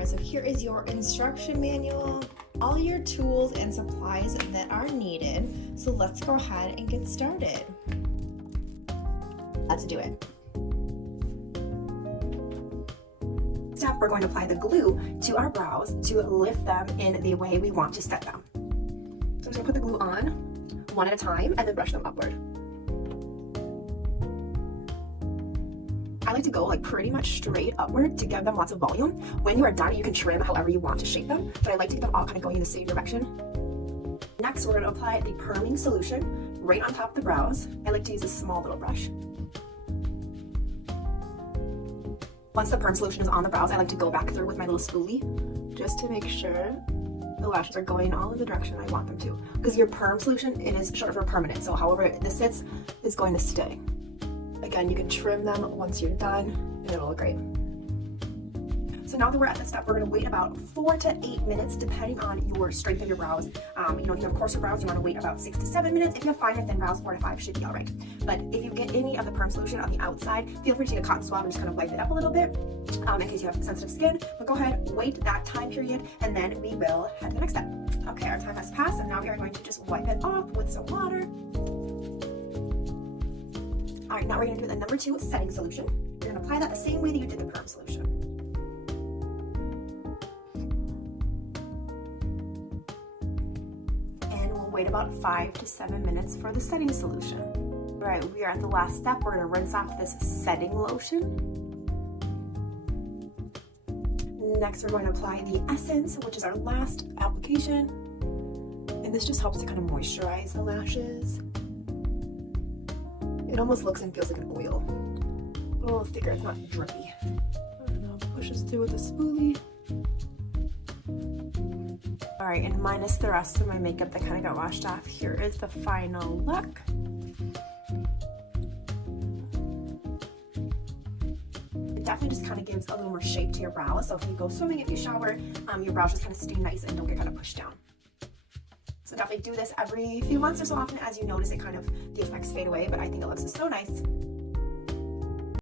Alright, so here is your instruction manual, all your tools and supplies that are needed. So let's go ahead and get started. Let's do it. Step, we're going to apply the glue to our brows to lift them in the way we want to set them. So I'm just going to put the glue on one at a time and then brush them upward. I like to go like pretty much straight upward to give them lots of volume. When you are done, you can trim however you want to shape them, but I like to get them all kind of going in the same direction. Next, we're going to apply the perming solution right on top of the brows. I like to use a small little brush. Once the perm solution is on the brows, I like to go back through with my little spoolie just to make sure the lashes are going all in the direction I want them to. Because your perm solution, it is short for permanent, so however this sits is going to stay. Again, you can trim them once you're done and it'll look great. So now that we're at this step, we're going to wait about 4 to 8 minutes depending on your strength of your brows. If you have coarser brows, you want to wait about 6 to 7 minutes. If you have fine or thin brows, 4 to 5 should be all right. But if you get any of the perm solution on the outside, feel free to take a cotton swab and just kind of wipe it up a little bit in case you have sensitive skin. But go ahead, wait that time period, and then we will head to the next step. Okay, our time has passed, and now we are going to just wipe it off with some water. All right, now we're going to do the number 2 setting solution. You're going to apply that the same way that you did the perm solution. And we'll wait about 5 to 7 minutes for the setting solution. All right, we are at the last step. We're going to rinse off this setting lotion. Next, we're going to apply the essence, which is our last application. And this just helps to kind of moisturize the lashes. It almost looks and feels like an oil. A little thicker, it's not drippy. And I'll push this through with a spoolie. All right, and minus the rest of my makeup that kind of got washed off, here is the final look. It definitely just kind of gives a little more shape to your brows. So if you go swimming, if you shower, your brows just kind of stay nice and don't get kind of pushed down. So definitely do this every few months or so often as you notice it kind of, the effects fade away, but I think it looks so nice.